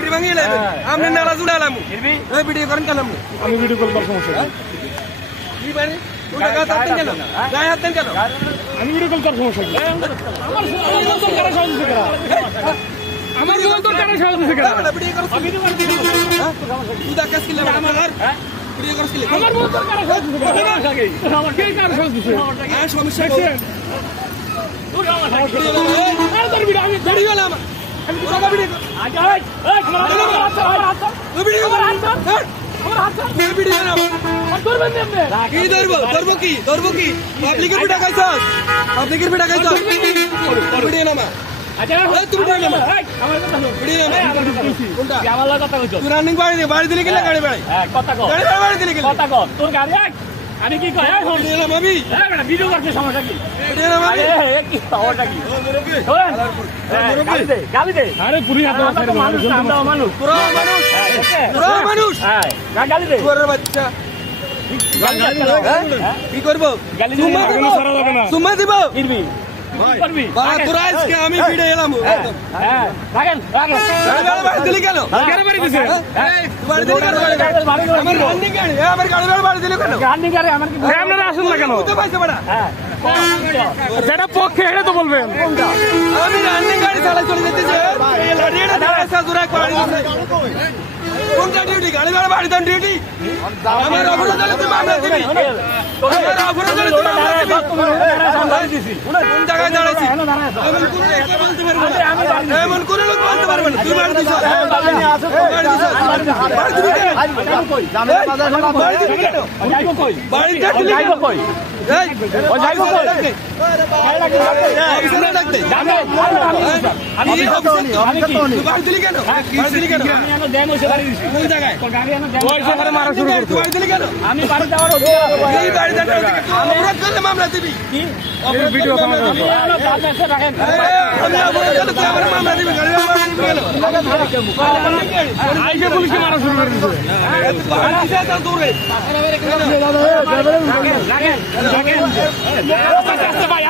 ট্যাঙ্কি ভাঙিয়ে লাইবেন আপনি নালা জুড়ে এলাম ওই ভিডিও করেন আপনি আমি ভিডিও কল করার সমস্যা কি আমি ভিডিও কল করার সমস্যা আমার আমার সাহায্য? আমার কারা তুই আমার আমার সাহায্য আমার কে কারা সাহায্য হ্যাঁ তোর আমি- আমার ভিডিও হ্যাঁ আচ্ছা, বাড়ি দিলে কিনা গাড়ি বাড়ি হ্যাঁ, কথা কথা তোর গাড়ি। আমি কি কই এই নামাবি এই বেটা, ভিডিও করতে সমস্যা কি? ভিডিও নামাবি আরে এ কি খবরটা কি? এই, গালি দে গালি দে আরে পুরি হাতে তো মানুষ না, আমরাও মানুষ। পুরো মানুষ। পুরো মানুষ। হ্যাঁ, গালি দে তোর বাচ্চা? কি করব? গালি দিবি। সুম্মা দিব। আমি এলাম হ্যাঁ, হ্যাঁ, দিলি কেন বাড়ি দিছে? হ্যাঁ? আপনারা আসুন না কেন হ্যাঁ যেটা পক্ষে এটা তো বলবেন আমি রানিং গাড়ি চালাই চলে যেতেছি কোনটা ডিউটি গাড়ি বাড়ি বাড়ি দেন ডিউটি আমার অপরাধ হলে তুই মামলা দিবি আমার অপরাধ হলে তুই মামলা দিবি এমন লোক বলতে পারব এমন আমি বাড়ি যাওয়ার মামলা দিবি। ভিডিও। আমি মামলা দিবি। পুলিশকে মারা শুরু করে দিছে বাড়ি